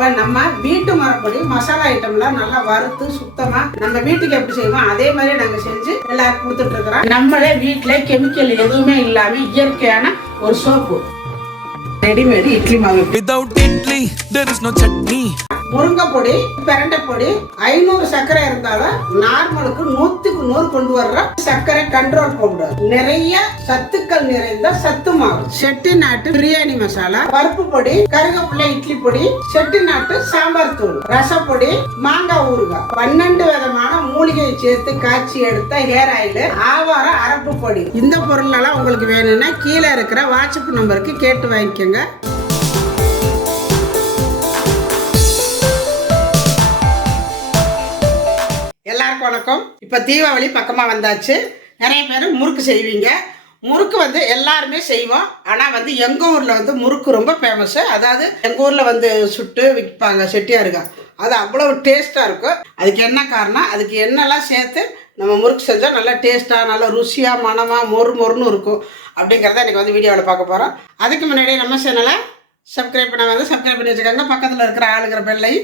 இப்போ நம்ம வீட்டு மரப்படி மசாலா ஐட்டம்லாம் நல்லா வறுத்து சுத்தமா நம்ம வீட்டுக்கு எப்படி செய்வோம் அதே மாதிரி நாங்க செஞ்சு எல்லாருக்கும் கொடுத்துட்டு இருக்கிறோம். நம்மளே வீட்டுல கெமிக்கல் எதுவுமே இல்லாம இயற்கையான ஒரு சோப்பு, ரெடிமேட் இட்லி மாவு. Without idli, there is no chutney. முருங்கை பொடி, பிரண்டை பொடி, 500 சர்க்கரை இருந்தாலும் நார்மலுக்கு 100க்கு 100 கொண்டு வர்ற சர்க்கரை கண்ட்ரோல் பவுடர், நிறைய சத்துக்கள் நிறைந்த சத்து மாவு, செட்டிநாட்டு பிரியாணி மசாலா, பருப்பு பொடி, கருவேப்பிலை இட்லி பொடி, செட்டிநாட்டு சாம்பார் தூள், ரசப்பொடி, மாங்காய் ஊறுகாய், 12 விதமான மூலிகையை சேர்த்து காய்ச்சி எடுத்த ஹேர் ஆயில், ஆவார அரப்பு பொடி. இந்த பொருள் எல்லாம் உங்களுக்கு வேணும்னா கீழே இருக்கிற வாட்ஸ்அப் நம்பருக்கு கேட்டு வாங்கிக்கோங்க. எல்லாருக்கும் வணக்கம். இப்போ தீபாவளி பக்கமாக வந்தாச்சு. நிறைய பேர் முறுக்கு செய்வீங்க. முறுக்கு வந்து எல்லாருமே செய்வோம். ஆனால் வந்து எங்கள் ஊரில் வந்து முறுக்கு ரொம்ப ஃபேமஸ்ஸு. அதாவது எங்கள் ஊரில் வந்து சுட்டு விற்பாங்க செட்டியாருங்க. அது அவ்வளோ டேஸ்ட்டாக இருக்கும். அதுக்கு என்ன காரணம், அதுக்கு என்னெல்லாம் சேர்த்து நம்ம முறுக்கு செஞ்சால் நல்லா டேஸ்ட்டாக, நல்லா ருசியாக, மனமாக, மொறுன்னு இருக்கும் அப்படிங்கிறத எனக்கு வந்து வீடியோவில் பார்க்க போகிறோம். அதுக்கு முன்னாடி நம்ம சேனலை சப்ஸ்கிரைப் பண்ணி வச்சுக்கோங்க. பக்கத்தில் இருக்கிற ஆளுங்கிற பெல்லை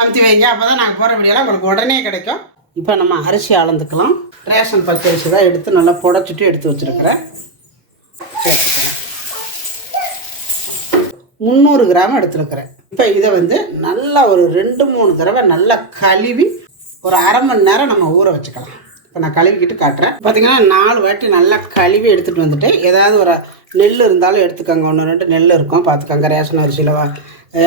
அமுத்தி வைங்க. அப்போ தான் நாங்கள் போகிற வீடியோலாம் உங்களுக்கு உடனே கிடைக்கும். இப்போ நம்ம அரிசி அளந்துக்கலாம். ரேஷன் பச்சரிசி தான் எடுத்து நல்லா புடச்சிட்டு எடுத்து வச்சுருக்கிறேன். சேர்த்துக்கிறேன். 300 கிராம் எடுத்துருக்கிறேன். இப்போ இதை வந்து நல்லா ஒரு 2-3 தடவை நல்லா கழுவி ஒரு அரை மணி நேரம் நம்ம ஊற வச்சுக்கலாம். இப்போ நான் கழுவிக்கிட்டு காட்டுறேன். பார்த்திங்கன்னா 4 வாட்டி நல்லா கழுவி எடுத்துகிட்டு வந்துட்டு, ஏதாவது ஒரு நெல் இருந்தாலும் எடுத்துக்கோங்க. 1-2 நெல் இருக்கும் பார்த்துக்கோங்க. ரேஷன் அரிசியில்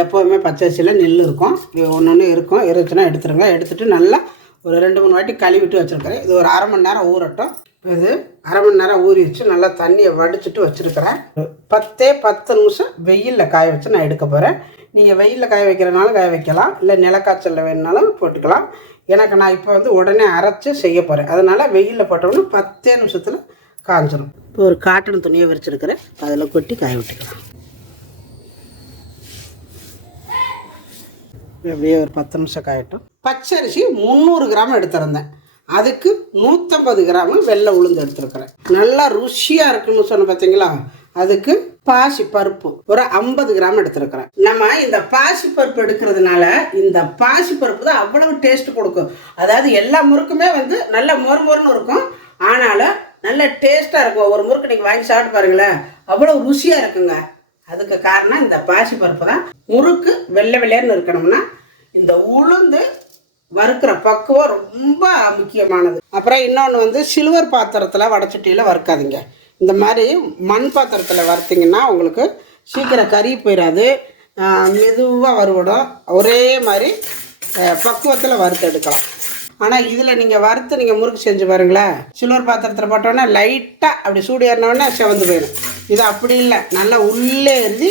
எப்போவுமே பச்சரிசியில் நெல் இருக்கும். 1 இருக்கும். இருந்துச்சுன்னா எடுத்துருங்க. எடுத்துகிட்டு நல்லா ஒரு 2-3 வாட்டி கழுவிட்டு வச்சுருக்கிறேன். இது ஒரு அரை மணி நேரம் ஊறட்டும். இது அரை மணி நேரம் ஊறி வச்சு நல்லா தண்ணியை வடிச்சிட்டு வச்சுருக்கிறேன். 10 நிமிஷம் வெயிலில் காய வச்சு நான் எடுக்க போகிறேன். நீங்கள் வெயிலில் காய வைக்கிறனாலும் காய வைக்கலாம், இல்லை நிலக்காய்ச்சலில் வேணுனாலும் போட்டுக்கலாம். எனக்கு நான் இப்போ வந்து உடனே அரைச்சி செய்ய போகிறேன். அதனால் வெயிலில் போட்டோம்னா 10 நிமிஷத்தில் காஞ்சிடும். இப்போ ஒரு காட்டன் துணியை விரிச்சிருக்கிறேன். அதில் கொட்டி காய விட்டுக்கலாம். அப்படியே ஒரு 10 நிமிஷம் காயட்டும். பச்சரிசி 300 கிராம் எடுத்துருந்தேன். அதுக்கு 150 கிராம் வெள்ளை உளுந்து எடுத்துருக்கிறேன். நல்லா ருசியாக இருக்குன்னு சொன்ன பார்த்தீங்களா. அதுக்கு பாசி பருப்பு ஒரு 50 கிராம் எடுத்துருக்கிறேன். நம்ம இந்த பாசி பருப்பு எடுக்கிறதுனால இந்த பாசி பருப்பு தான் அவ்வளவு டேஸ்ட் கொடுக்கும். அதாவது எல்லா முறுக்குமே வந்து நல்ல மொறுன்னு இருக்கும், ஆனாலும் நல்ல டேஸ்ட்டாக இருக்கும். ஒரு முறுக்கு நீங்கள் வாங்கி சாப்பிட்டு பாருங்களேன், அவ்வளோ ருசியாக இருக்குங்க. அதுக்கு காரணம் இந்த பாசி பருப்பு தான். முறுக்கு வெள்ளை வெள்ளையர்னு இருக்கணும்னா இந்த உளுந்து வறுக்கிற பக்குவம் ரொம்ப முக்கியமானது. அப்புறம் இன்னொன்று வந்து சில்வர் பாத்திரத்தில் வடச்சட்டியில் வறுக்காதீங்க. இந்த மாதிரி மண் பாத்திரத்தில் வறுத்திங்கன்னா உங்களுக்கு சீக்கிரம் கறி போயிடாது, மெதுவாக வறுபடும். ஒரே மாதிரி பக்குவத்தில் வறுத்து எடுக்கலாம். ஆனால் இதில் நீங்கள் வறுத்து நீங்கள் முறுக்கு செஞ்சு பாருங்களேன். சில்வர் பாத்திரத்தில் போட்டோன்னே லைட்டாக அப்படி சூடு ஏறினோடனே செவந்து போயிடும். இது அப்படி இல்லை, நல்லா உள்ளே எழுதி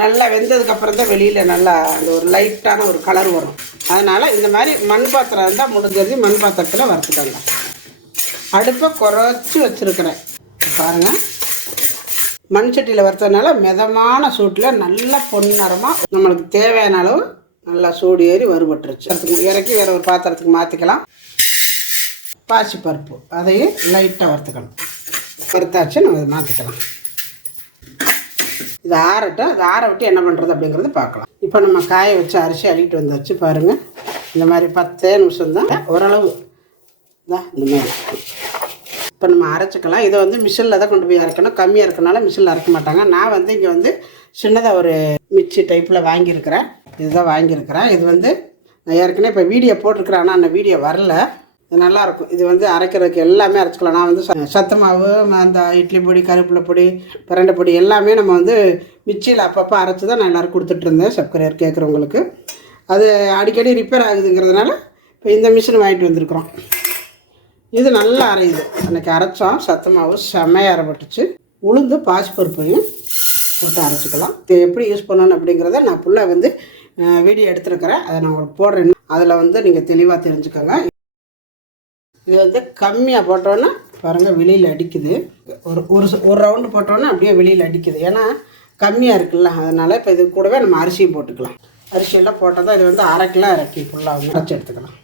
நல்லா வெந்ததுக்கப்புறம் தான் வெளியில் நல்லா அந்த ஒரு லைட்டான ஒரு கலர் வரும். அதனால் இந்த மாதிரி மண் பாத்திரம் இருந்தால் முடிஞ்சது மண் பாத்திரத்தில் வறுத்துக்கோங்க. அடுப்பை குறைச்சி வச்சுருக்கிறேன் பாருங்கள். மண் சட்டியில் வறுத்ததுனால மிதமான சூட்டில் நல்லா பொன்னிறமாக நம்மளுக்கு தேவையான அளவு நல்லா சூடு ஏறி வறுபட்டுருச்சு. இறக்கி வேறு ஒரு பாத்திரத்துக்கு மாற்றிக்கலாம். பாசிப்பருப்பு அதையும் லைட்டாக வறுத்துக்கணும். வறுத்தாச்சு நம்ம இதை மாற்றிக்கலாம். இது ஆறட்டும். இது ஆற விட்டு என்ன பண்ணுறது அப்படிங்கிறது பார்க்கலாம். இப்போ நம்ம காய வச்சு அரிசி அள்ளிட்டு வந்தாச்சு பாருங்கள். இந்த மாதிரி 10 நிமிஷம் தான் ஓரளவு தான் இந்த மாதிரி. இப்போ நம்ம அரைச்சிக்கலாம். இதை வந்து மிஷினில் தான் கொண்டு போய் அரைக்கணும். கம்மியாக இருக்கனால மிஷினில் அரைக்க மாட்டாங்க. நான் வந்து இங்கே வந்து சின்னதாக ஒரு மிக்சி டைப்பில் வாங்கியிருக்கிறேன். இதுதான் வாங்கியிருக்கிறேன். இது வந்து நான் ஏற்கனவே இப்போ வீடியோ போட்டிருக்கிறேன், ஆனால் அந்த வீடியோ வரல. இது நல்லாயிருக்கும். இது வந்து அரைக்கிறதுக்கு எல்லாமே அரைச்சிக்கலாம். நான் வந்து சத்து மாவு, அந்த இட்லி பொடி, கருவேப்பிலை பொடி, பிரண்டை பொடி எல்லாமே நம்ம வந்து மிக்சியில் அப்பப்போ அரைச்சி தான் நான் எல்லோரும் கொடுத்துட்ருந்தேன் சப்ஸ்கிரைபர் கேட்குறவங்களுக்கு. அது அடிக்கடி ரிப்பேர் ஆகுதுங்கிறதுனால இப்போ இந்த மிஷின் வாங்கிட்டு வந்திருக்கிறோம். இது நல்லா அரையுது. அன்றைக்கி அரைச்சோம். சத்து மாவு செம்மையாக அரைப்பட்டுச்சு. உளுந்து பாசிப்பருப்பையும் போட்டு அரைச்சிக்கலாம். இது எப்படி யூஸ் பண்ணணும் அப்படிங்கிறத நான் ஃபுல்லாக வந்து வீடியோ எடுத்துருக்கிறேன். அதை நான் உங்களுக்கு போடுறேன். அதில் வந்து நீங்கள் தெளிவாக தெரிஞ்சுக்கோங்க. இது வந்து கம்மியாக போட்டோன்னா பாருங்கள் வெளியில் அடிக்குது. ஒரு ரவுண்டு போட்டோன்னா அப்படியே வெளியில் அடிக்குது. ஏன்னா கம்மியாக இருக்குல்ல, அதனால் இப்போ இது கூடவே நம்ம அரிசியும் போட்டுக்கலாம். அரிசியெல்லாம் போட்டால் தான் இது வந்து 1/2 கிலோ இறக்கி ஃபுல்லாக அரைச்சி எடுத்துக்கலாம்.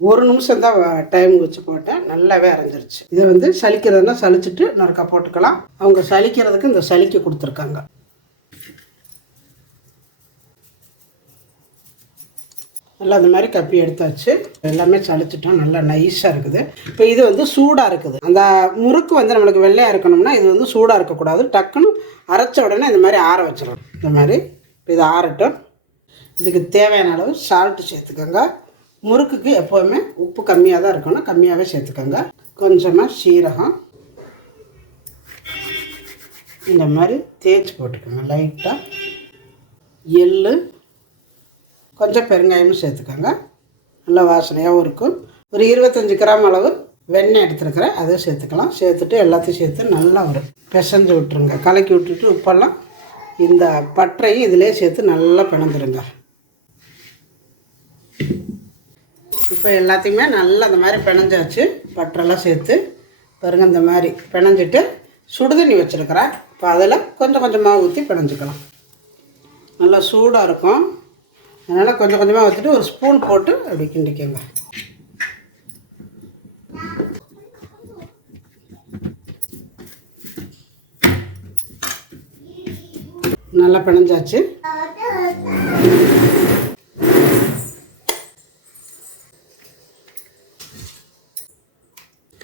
1 நிமிஷம் தான் டைம் வச்சு போட்டேன். நல்லாவே அரைஞ்சிருச்சு. இதை வந்து சலிக்கிறதுனா சலிச்சுட்டு நறுக்கா போட்டுக்கலாம். அவங்க சலிக்கிறதுக்கு இந்த சலிக்க கொடுத்துருக்காங்க. நல்லா அந்த மாதிரி கப்பி எடுத்தாச்சு. எல்லாமே சளிச்சிட்டோம், நல்லா நைஸாக இருக்குது. இப்போ இது வந்து சூடாக இருக்குது. அந்த முறுக்கு வந்து நம்மளுக்கு வெள்ளையாக இருக்கணும்னா இது வந்து சூடாக இருக்கக்கூடாது. டக்குன்னு அரைச்ச உடனே இந்த மாதிரி ஆற வச்சிடணும். இந்த மாதிரி இப்போ இது ஆறட்டும். இதுக்கு தேவையான அளவு சால்ட்டு சேர்த்துக்கோங்க. முறுக்குக்கு எப்போவுமே உப்பு கம்மியாக தான் இருக்கணும், கம்மியாகவே சேர்த்துக்கோங்க. கொஞ்சமாக சீரகம் இந்த மாதிரி தேய்ச்சி போட்டுக்கோங்க லைட்டாக. எள்ளு கொஞ்சம் பெருங்காயமும் சேர்த்துக்கோங்க, நல்லா வாசனையாகவும் இருக்கும். ஒரு 25 கிராம் அளவு வெண்ணெய் எடுத்துருக்கிறேன், அதையும் சேர்த்துக்கலாம். சேர்த்துட்டு எல்லாத்தையும் சேர்த்து நல்லா ஒரு பிசைஞ்சு விட்டுருங்க. கலக்கி விட்டுட்டு உப்பெல்லாம் இந்த பற்றையும் இதிலே சேர்த்து நல்லா பிணைஞ்சிருங்க. இப்போ எல்லாத்தையுமே நல்லா அந்த மாதிரி பிணைஞ்சாச்சு. பற்றெல்லாம் சேர்த்து பாருங்கள், இந்த மாதிரி பிணைஞ்சிட்டு சுடுதண்ணி வச்சுருக்கிறேன். இப்போ அதில் கொஞ்சம் கொஞ்சமாக ஊற்றி பிணைஞ்சிக்கலாம். நல்லா சூடாக இருக்கும், அதனால் கொஞ்சம் கொஞ்சமாக ஊற்றிட்டு ஒரு ஸ்பூன் போட்டு அப்படி கிண்டிக்கோங்க. நல்லா பிணைஞ்சாச்சு.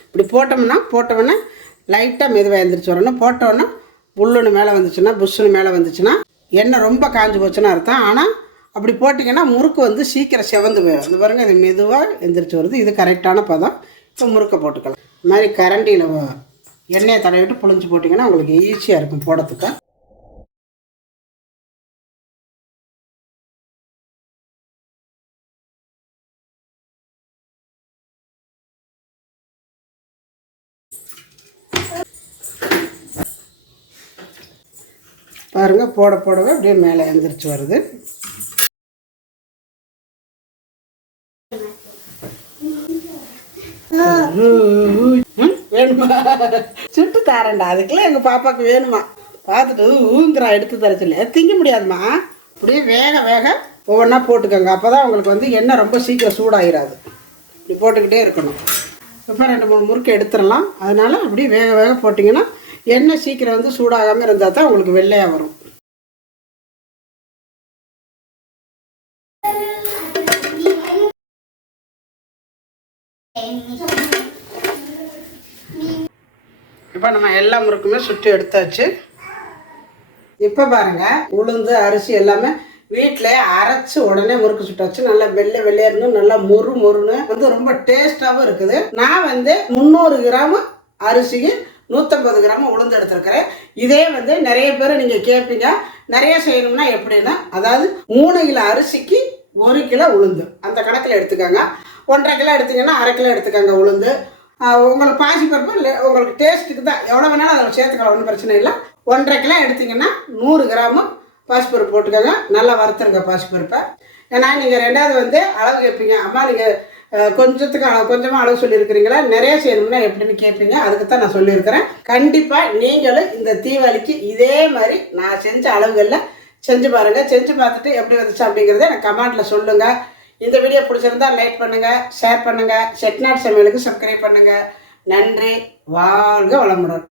இப்படி போட்டோம்னா லைட்டாக மெதுவாக எழுந்திரிச்சு வரணும். போட்டோன்னா புல்லுன்னு மேலே வந்துச்சுன்னா, புஷ்ஷுன்னு மேலே வந்துச்சுன்னா எண்ணெய் ரொம்ப காஞ்சி போச்சுன்னா அர்த்தம். ஆனால் அப்படி போட்டிங்கன்னா முறுக்கு வந்து சீக்கிரம் செவந்து போயிடும். இந்த பாருங்கள், இது மெதுவாக எந்திரிச்சு வருது. இது கரெக்டான பதம். இப்போ முறுக்கை போட்டுக்கலாம். இந்த மாதிரி கரண்டியில் எண்ணெயை தடவிட்டு புழிஞ்சு போட்டிங்கன்னா உங்களுக்கு ஈஸியாக இருக்கும் போடுறதுக்கு. பாருங்கள், போடவே அப்படியே மேலே எழுந்திரிச்சு வருது. வேணுமா? சுட்டு தரேன்டா, அதுக்கெல்லாம் எங்கள் பாப்பாவுக்கு வேணுமா? பார்த்துட்டு ஊங்குறா, எடுத்து தர சொல்லி. திங்க முடியாதுமா. அப்படியே வேக ஒவ்வொன்றா போட்டுக்கோங்க. அப்போ தான் உங்களுக்கு வந்து எண்ணெய் ரொம்ப சீக்கிரம் சூடாகிடாது. இப்படி போட்டுக்கிட்டே இருக்கணும். இப்போ 2-3 முறுக்கு எடுத்துடலாம். அதனால் அப்படியே வேக போட்டிங்கன்னா எண்ணெய் சீக்கிரம் வந்து சூடாகாமல் இருந்தால் தான் உங்களுக்கு வெள்ளையாக வரும். இப்போ நம்ம எல்லா முறுக்குமே சுற்றி எடுத்தாச்சு. இப்போ பாருங்கள், உளுந்து அரிசி எல்லாமே வீட்டில் அரைச்சி உடனே முறுக்கு சுட்டாச்சு. நல்லா வெள்ளையர்னு நல்லா மொறுன்னு வந்து ரொம்ப டேஸ்ட்டாகவும் இருக்குது. நான் வந்து 300 கிராம் அரிசிக்கு 150 கிராம் உளுந்து எடுத்துருக்கிறேன். இதே வந்து நிறைய பேர் நீங்கள் கேட்பீங்க, நிறைய செய்யணும்னா எப்படின்னா, அதாவது 3 கிலோ அரிசிக்கு 1 கிலோ உளுந்து அந்த கணக்கில் எடுத்துக்கோங்க. 1.5 கிலோ எடுத்திங்கன்னா 1/2 கிலோ எடுத்துக்கோங்க உளுந்து. உங்களுக்கு பாசிப்பருப்பு இல்லை, உங்களுக்கு டேஸ்ட்டுக்கு தான் எவ்வளோ வேணாலும் அதில் சேர்த்துக்கலாம், ஒன்றும் பிரச்சனை இல்லை. 1.5 கிலோ எடுத்திங்கன்னா 100 கிராம் பாசிப்பருப்பு போட்டுக்கோங்க. நல்லா வறுத்துருங்க பாசிப்பருப்பை. ஏன்னா நீங்கள் ரெண்டாவது வந்து அளவு கேட்பீங்க, அம்மா நீங்கள் கொஞ்சமாக அளவு சொல்லியிருக்கிறீங்களா, நிறைய செய்யணும்னா எப்படின்னு கேட்பீங்க. அதுக்கு தான் நான் சொல்லியிருக்கிறேன். கண்டிப்பாக நீங்களும் இந்த தீபாவளிக்கு இதே மாதிரி நான் செஞ்ச அளவுகளில் செஞ்சு பாருங்கள். செஞ்சு பார்த்துட்டு எப்படி வந்துச்சு அப்படிங்கிறத எனக்கு கமெண்ட்டில் சொல்லுங்கள். இந்த வீடியோ பிடிச்சிருந்தா லைக் பண்ணுங்கள், ஷேர் பண்ணுங்கள், செட்டிநாடு சமையலுக்கு சப்ஸ்கிரைப் பண்ணுங்கள். நன்றி. வாழ்க வளமுடன்.